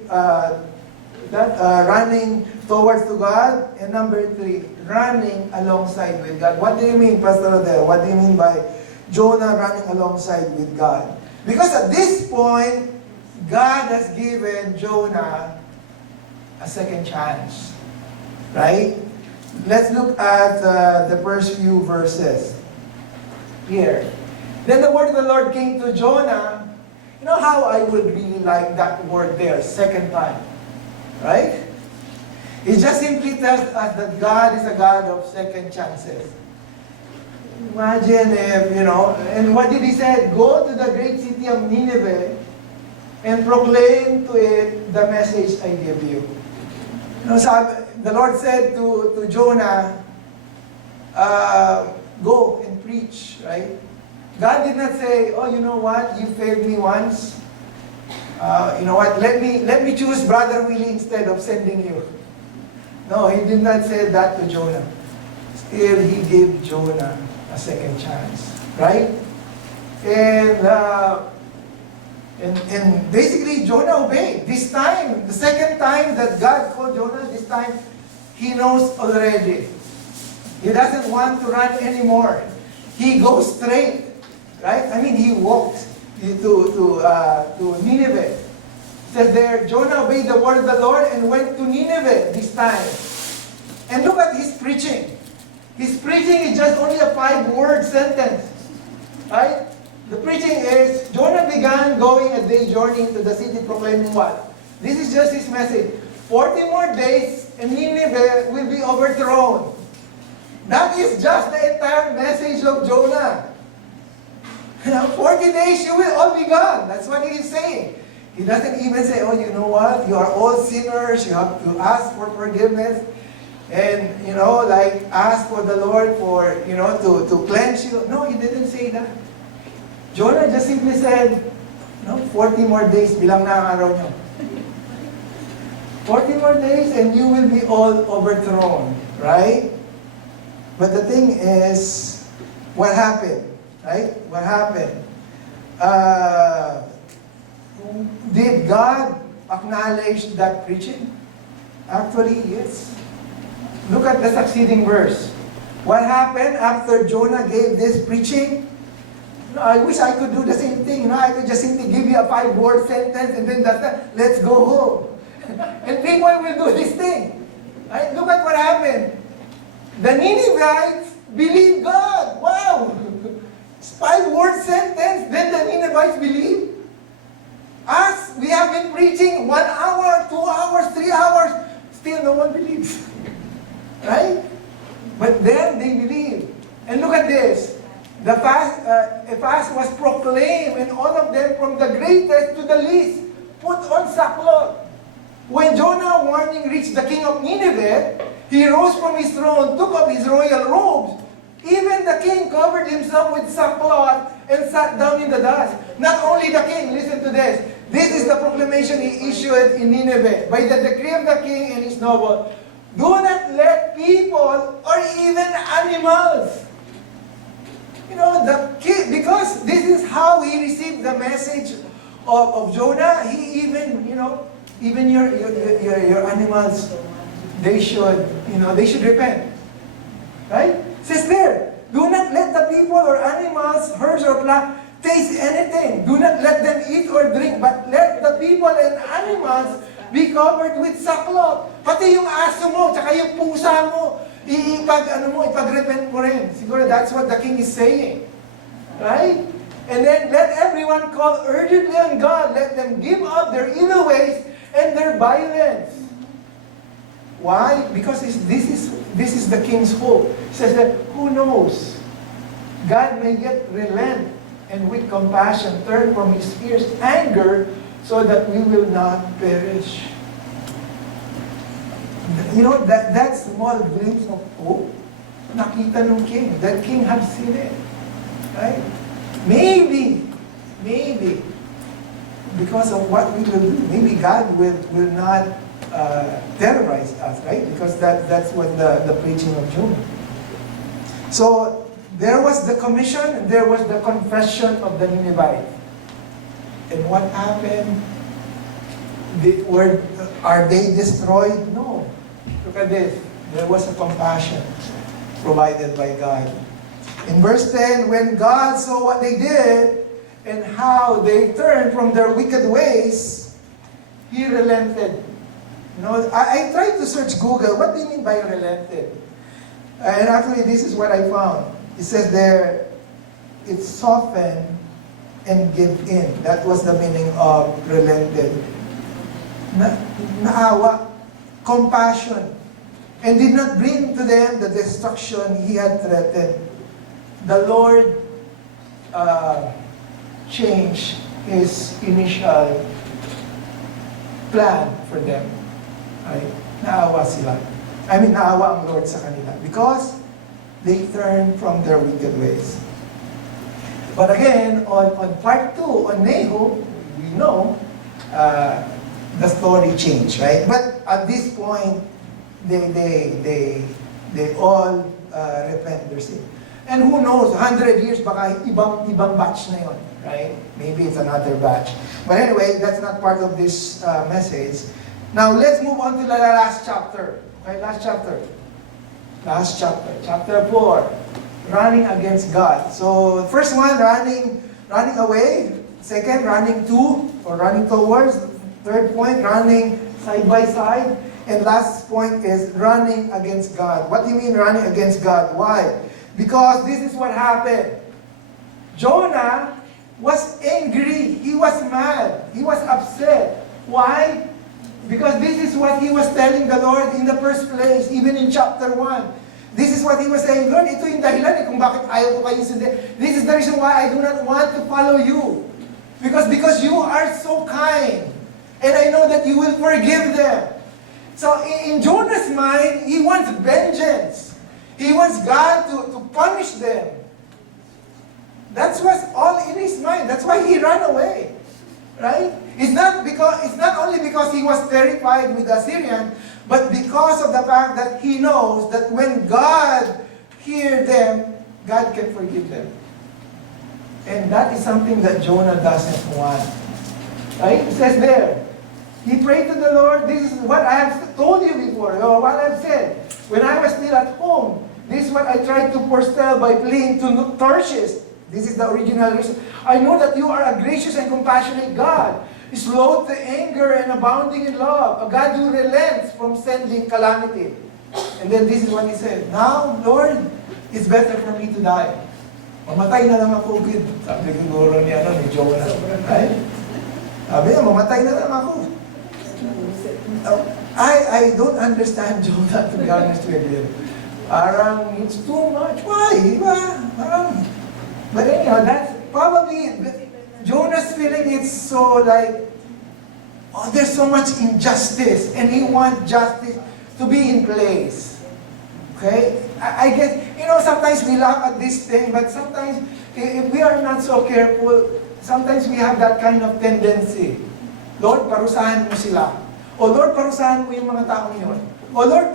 running towards to God. And number 3, running alongside with God. What do you mean, Pastor Rodel? What do you mean by Jonah running alongside with God? Because at this point, God has given Jonah a second chance. Right? Let's look at the first few verses here. Then the word of the Lord came to Jonah. You know how I would really like that word there, second time. Right? It just simply tells us that God is a God of second chances. Imagine if, and what did he say? Go to the great city of Nineveh and proclaim to it the message I give you. The Lord said to Jonah, go and preach, right? God did not say, oh, you know what, you failed me once. You know what, let me choose Brother Willie instead of sending you. No, he did not say that to Jonah. Still, he gave Jonah a second chance, right? And basically, Jonah obeyed. This time, the second time that God called Jonah, this time, he knows already. He doesn't want to run anymore. He goes straight, right? I mean, he walked to Nineveh. It says there, Jonah obeyed the word of the Lord and went to Nineveh this time. And look at his preaching. His preaching is just only a 5-word sentence, right? The preaching is, Jonah began going a day journey into the city proclaiming what? This is just his message. 40 more days and Nineveh will be overthrown. That is just the entire message of Jonah. 40 days, you will all be gone. That's what he is saying. He doesn't even say, oh, you know what? You are all sinners. You have to ask for forgiveness. And, ask for the Lord for, to cleanse you. No, he didn't say that. Jonah just simply said, 40 more days, bilang na ang araw nyo. 40 more days and you will be all overthrown, right? But the thing is, what happened, right? What happened? Did God acknowledge that preaching? Actually, yes. Look at the succeeding verse. What happened after Jonah gave this preaching? I wish I could do the same thing. I could just simply give you a 5-word sentence and then that's that. Let's go home. And people will do this thing. Right? Look at what happened. The Ninevites believed God. Wow! 5-word sentence, then the Ninevites believe. Us, we have been preaching 1 hour, 2 hours, 3 hours. Still no one believes. Right? But then they believe. And look at this. A fast was proclaimed, and all of them, from the greatest to the least, put on sackcloth. When Jonah's warning reached the king of Nineveh, he rose from his throne, took off his royal robes. Even the king covered himself with sackcloth and sat down in the dust. Not only the king, listen to this. This is the proclamation he issued in Nineveh. By the decree of the king and his noble, do not let people or even animals. The king, because this is how he received the message of Jonah. He even, even your animals, they should repent. Right? It says there, do not let the people or animals, herds or flock, taste anything. Do not let them eat or drink, but let the people and animals be covered with sackcloth. Pati yung aso mo, tsaka yung pusa mo, ipag-repent mo rin. Siguro that's what the king is saying. Right? And then let everyone call urgently on God. Let them give up their evil ways and their violence. Why? Because this is the king's hope. He says that, who knows? God may yet relent and with compassion turn from His fierce anger so that we will not perish. That small glimpse of hope, nakita ng king. That king had seen it. Right? Maybe, because of what we will do, maybe God will not terrorize us, right? Because that's what the preaching of Jonah. So, there was the commission, there was the confession of the Ninevites. And what happened? Are they destroyed? No. Look at this. There was a compassion provided by God. In verse 10, when God saw what they did and how they turned from their wicked ways, He relented. I tried to search Google, what do you mean by relented? And actually, this is what I found. It says there, it softened and gave in. That was the meaning of relented. Naawa, compassion, and did not bring to them the destruction He had threatened. The Lord changed His initial plan for them. Right? Naawa sila. Naawa ang Lord sa kanila. Because they turned from their wicked ways. But again, on part 2, on Nahum, we know the story changed, right? But at this point, they all repent their sin. And who knows, 100 years, baka ibang batch na yon, right? Maybe it's another batch. But anyway, that's not part of this message. Now, let's move on to the last chapter. Okay, last chapter. Chapter 4. Running against God. So, first one, running away. Second, running to, or running towards. Third point, running side by side. And last point is running against God. What do you mean running against God? Why? Because this is what happened. Jonah was angry. He was mad. He was upset. Why? Because this is what he was telling the Lord in the first place, even in chapter 1. This is what he was saying, Lord, ito yung dahilan kung bakit ayaw ko kayo sundin. This is the reason why I do not want to follow you. Because you are so kind. And I know that you will forgive them. So in Jonah's mind, he wants vengeance. He wants God to punish them. That's what's all in his mind. That's why he ran away. Right? It's not only because he was terrified with the Assyrian, but because of the fact that he knows that when God hears them, God can forgive them. And that is something that Jonah doesn't want. Right? It says there, he prayed to the Lord. This is what I have told you before, or what I've said. When I was still at home, this is what I tried to foretell by fleeing to Tarshish. This is the original reason. I know that you are a gracious and compassionate God, slow to anger and abounding in love, a God who relents from sending calamity. And then this is what he said, now, Lord, it's better for me to die. Mamatay na lang ako, good. Sabi siguro ni Jonah. Right? Sabi niya, mamatay na lang ako. I don't understand Jonah, to be honest with you. Parang, it's too much. Why? Parang, but anyhow, that's probably, Jonah's feeling it's so like, oh, there's so much injustice, and he wants justice to be in place. Okay? I get, sometimes we laugh at this thing, but sometimes, if we are not so careful, sometimes we have that kind of tendency. Lord, parusahan mo sila. O Lord, parusahan mo yung mga taong yun. O Lord,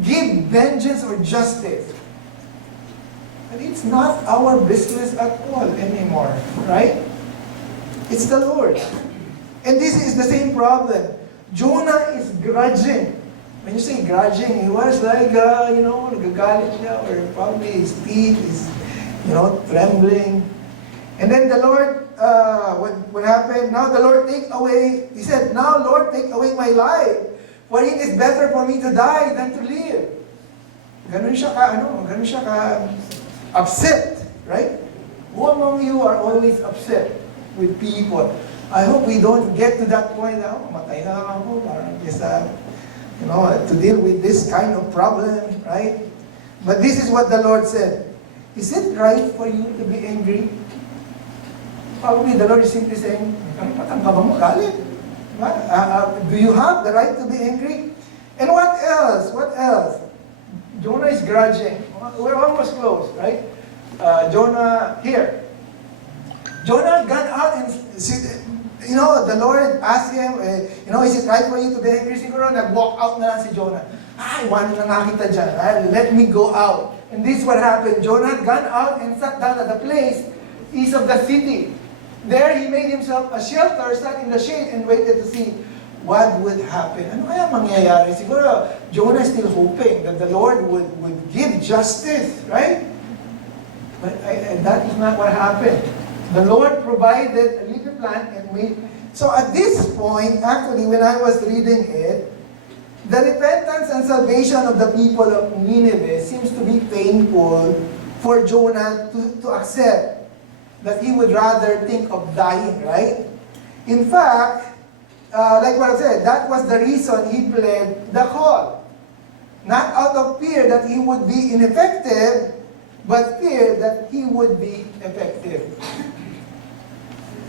give vengeance or justice. And it's not our business at all anymore, right? It's the Lord. And this is the same problem. Jonah is grudging. When you say grudging, he was like, nagagalit siya, or probably his teeth is, trembling. And then the Lord, what happened? Now the Lord he said, now Lord, take away my life, for it is better for me to die than to live. Ganun siya ka upset, right? Who among you are always upset with people? I hope we don't get to that point na, matay na lang ako, parang to deal with this kind of problem, right? But this is what the Lord said. Is it right for you to be angry? Probably the Lord is simply saying, patang ka ba mo galit? Do you have the right to be angry? And what else? Jonah is grudging. We're almost close, right? Jonah here. Jonah got out and, the Lord asked him, is it right for you to be angry? Siguro nag-walk out na lang si Jonah. Iwanan na nga kita dyan. Let me go out. And this is what happened. Jonah had gone out and sat down at the place east of the city. There he made himself a shelter, sat in the shade, and waited to see what would happen. Ano kaya mangyayari? Siguro, Jonah is still hoping that the Lord would give justice, right? But that is not what happened. The Lord provided a little plan and made. So at this point, actually, when I was reading it, the repentance and salvation of the people of Nineveh seems to be painful for Jonah to accept. That he would rather think of dying, right? In fact, like what I said, that was the reason he pled the call. Not out of fear that he would be ineffective, but fear that he would be effective.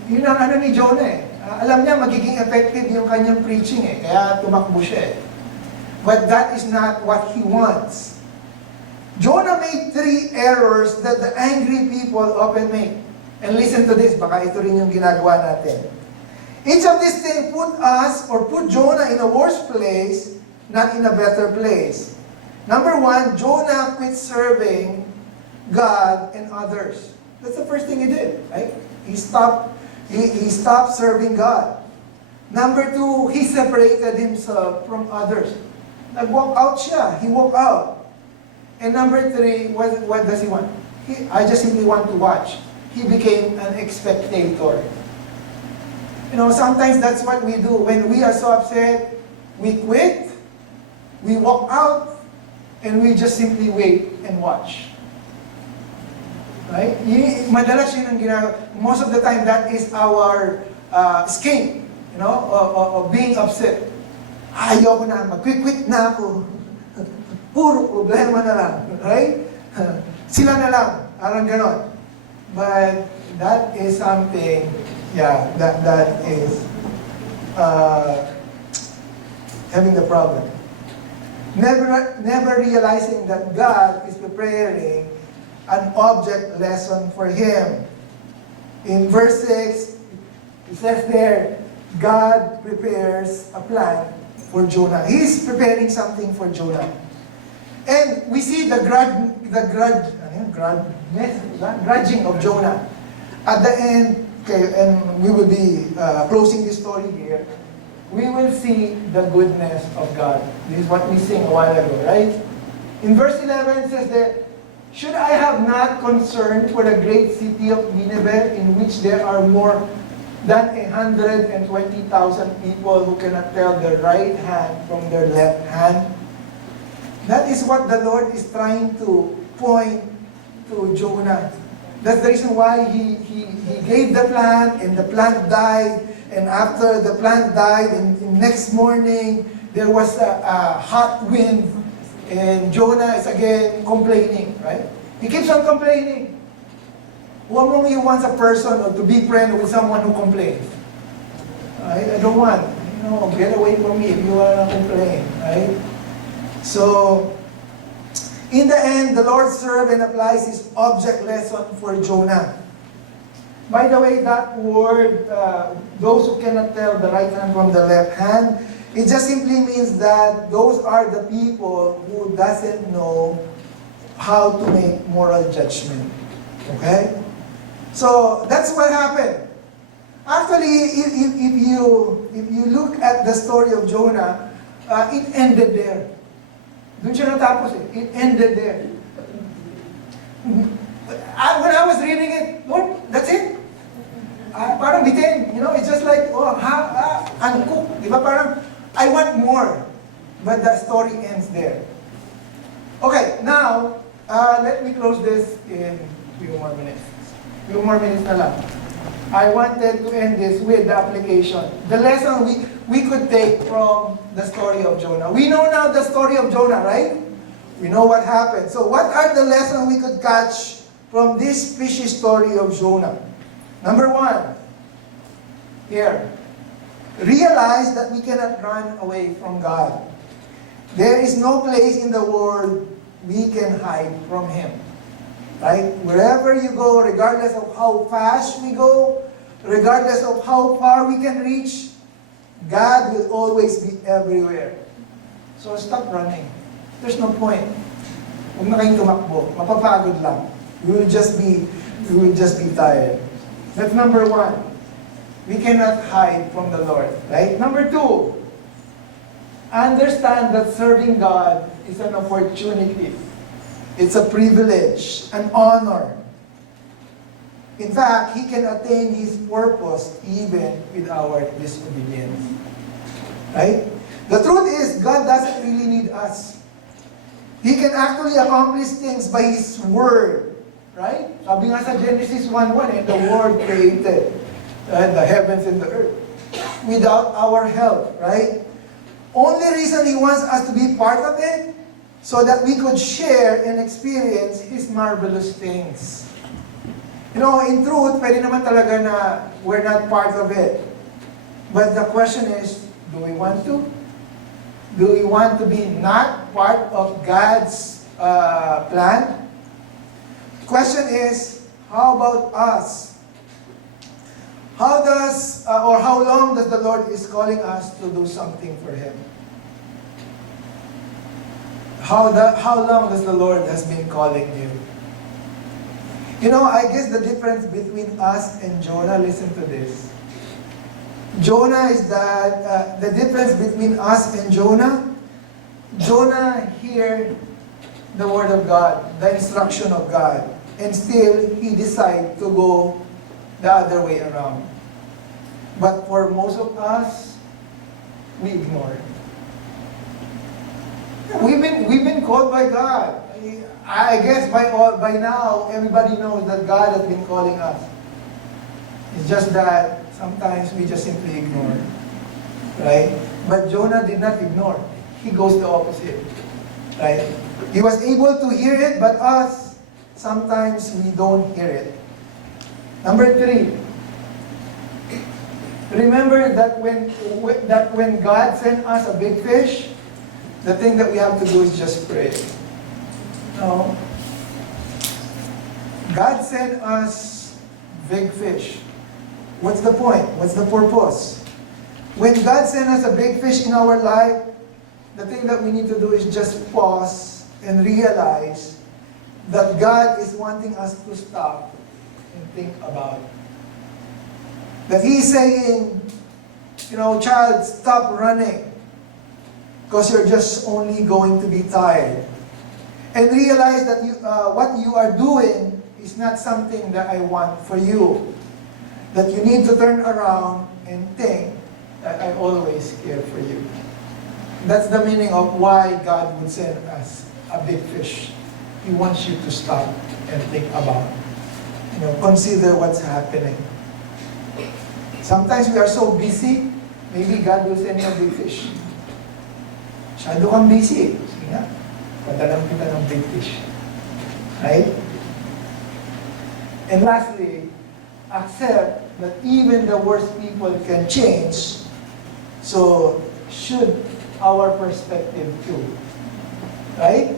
Yun ang ni Jonah eh. Alam niya magiging effective yung kanyang preaching eh, kaya tumakbo siya eh. But that is not what he wants. Jonah made 3 errors that the angry people often make. And listen to this, baka ito rin yung ginagawa natin. Each of these things put Jonah in a worse place, not in a better place. Number 1, Jonah quit serving God and others. That's the first thing he did, right? He stopped serving God. Number 2, he separated himself from others. Nag-walk out siya. He walked out. And number 3, what does he want? I just simply want to watch. He became an spectator. Sometimes that's what we do. When we are so upset, we quit, we walk out, and we just simply wait and watch. Right? Madalas yun ang ginagawa. Most of the time, that is our escape, of being upset. Ayoko na, mag-quit na ako. Puro problema na lang. Right? Sila na lang. Parang ganon. But that is something, that is having the problem. Never realizing that God is preparing an object lesson for him. In verse 6, It says there, God prepares a plan for Jonah. He's preparing something for Jonah. And we see the grudging of Jonah. At the end, okay, and we will be closing this story here, we will see the goodness of God. This is what we sing a while ago, right? In verse 11 it says that, should I have not concern for the great city of Nineveh, in which there are more than 120,000 people who cannot tell their right hand from their left hand? That is what the Lord is trying to point to Jonah. That's the reason why he gave the plant, and the plant died. And after the plant died, in next morning, there was a hot wind. And Jonah is again complaining, right? He keeps on complaining. Huwag mong iwan sa person or to be friend with someone who complains. I don't want. Get away from me if you want to complain, right? So, in the end, the Lord serves and applies His object lesson for Jonah. By the way, that word, those who cannot tell the right hand from the left hand, it just simply means that those are the people who doesn't know how to make moral judgment. Okay? So, that's what happened. Actually, if you look at the story of Jonah, it ended there. Doon siya natapos eh. It ended there. When I was reading it, Lord, that's it. Parang bitin. It's just like, uncooked. Diba? Parang, I want more. But the story ends there. Okay, now, let me close this in few more minutes. Few more minutes na lang. I wanted to end this with the application. The lesson we could take from the story of Jonah. We know now the story of Jonah, right? We know what happened. So what are the lessons we could catch from this fishy story of Jonah? Number one, here, realize that we cannot run away from God. There is no place in the world we can hide from Him. Right? Wherever you go, regardless of how fast we go, regardless of how far we can reach, God will always be everywhere. So stop running. There's no point. Huwag na kayong tumakbo. Mapapagod lang. You will just be tired. That's number one. We cannot hide from the Lord. Right? Number two, understand that serving God is an opportunity. It's a privilege, an honor. In fact, He can attain His purpose even with our disobedience. Right? The truth is, God doesn't really need us. He can actually accomplish things by His Word. Right? Sabi nga sa Genesis 1:1, the Word created the heavens and the earth without our help. Right? Only reason He wants us to be part of it, so that we could share and experience His marvelous things. In truth, pwede naman talaga na we're not part of it. But the question is, do we want to? Do we want to be not part of God's plan? Question is, how about us? How long does the Lord is calling us to do something for Him? How long does the Lord has been calling you? I guess the difference between us and Jonah, listen to this. Jonah is that, the difference between us and Jonah heard the word of God, the instruction of God, and still he decided to go the other way around. But for most of us, we ignore it. We've been called by God. I guess by now everybody knows that God has been calling us. It's just that sometimes we just simply ignore, right? But Jonah did not ignore. He goes the opposite, right? He was able to hear it, but us sometimes we don't hear it. Number three. Remember that when God sent us a big fish, the thing that we have to do is just pray. No. God sent us big fish. What's the point? What's the purpose? When God sends us a big fish in our life, the thing that we need to do is just pause and realize that God is wanting us to stop and think about it. That He's saying, child, stop running because you're just only going to be tired. And realize that what you are doing is not something that I want for you. That you need to turn around and think that I always care for you. That's the meaning of why God would send us a big fish. He wants you to stop and think about, consider what's happening. Sometimes we are so busy, maybe God will send you a big fish. Masyado kang busy. Sige nga, padalang kita ng big fish. Right? And lastly, accept that even the worst people can change. So, should our perspective too. Right?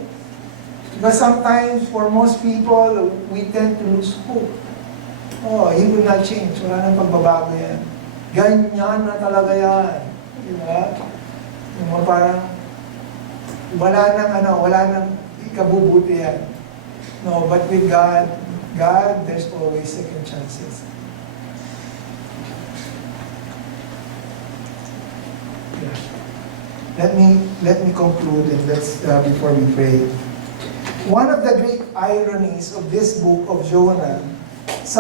Because sometimes, for most people, we tend to lose hope. Oh, he will not change. Wala nang pagbabago yan. Ganyan na talaga yan. Diba? Parang, wala nang ikabubuti yan. No, but with God, there's always second chances. Let me conclude and let's before we pray. One of the great ironies of this book of Jonah, is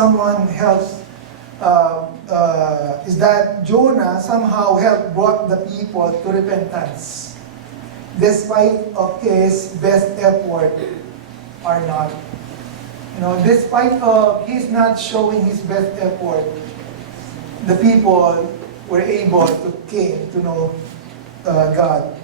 that Jonah somehow helped brought the people to repentance, despite of his best effort or not. Despite of his not showing his best effort, the people were able to came to know God.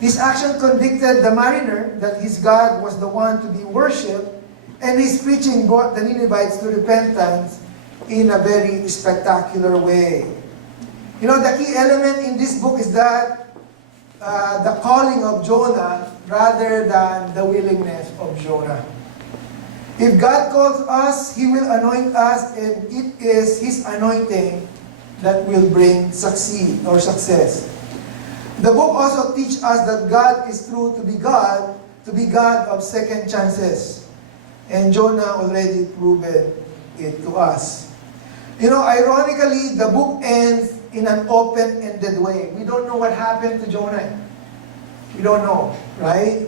His action convicted the mariner that his God was the one to be worshipped, and his preaching brought the Ninevites to repentance in a very spectacular way. The key element in this book is that the calling of Jonah rather than the willingness of Jonah. If God calls us, He will anoint us, and it is His anointing that will bring success. The book also teaches us that God is true to be God of second chances. And Jonah already proven it to us. Ironically, the book ends in an open-ended way. We don't know what happened to Jonah. We don't know, right?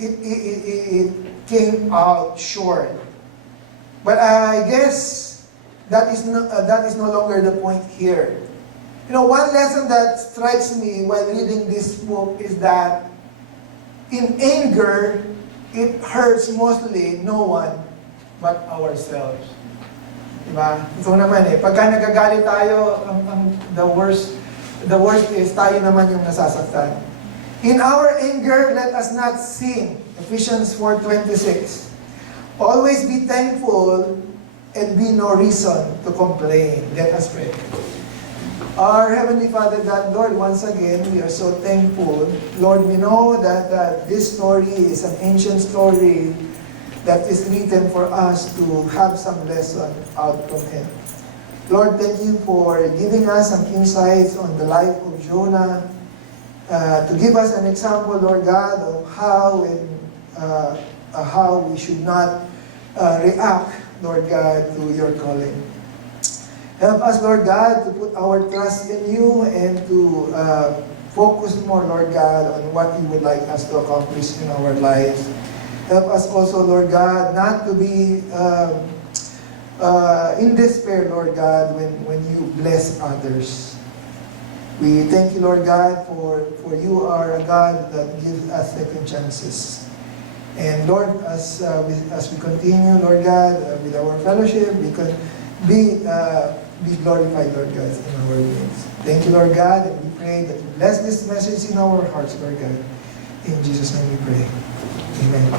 It came out short. But I guess that is no longer the point here. One lesson that strikes me while reading this book is that in anger, it hurts mostly no one but ourselves. Diba? Ito naman pagka nagagalit tayo, the worst is tayo naman yung nasasaktan. In our anger, let us not sin. Ephesians 4:26. Always be thankful and be no reason to complain. Let us pray. Our Heavenly Father God, Lord, once again, we are so thankful. Lord, we know that this story is an ancient story that is written for us to have some lesson out from it. Lord, thank you for giving us some insights on the life of Jonah, to give us an example, Lord God, of how we should not react, Lord God, to your calling. Help us, Lord God, to put our trust in you and to focus more, Lord God, on what you would like us to accomplish in our lives. Help us also, Lord God, not to be in despair, Lord God, when you bless others. We thank you, Lord God, for you are a God that gives us second chances. And Lord, as we continue, Lord God, with our fellowship, we can be glorified, Lord God, in our lives. Thank you, Lord God, and we pray that you bless this message in our hearts, Lord God. In Jesus' name we pray. Amen.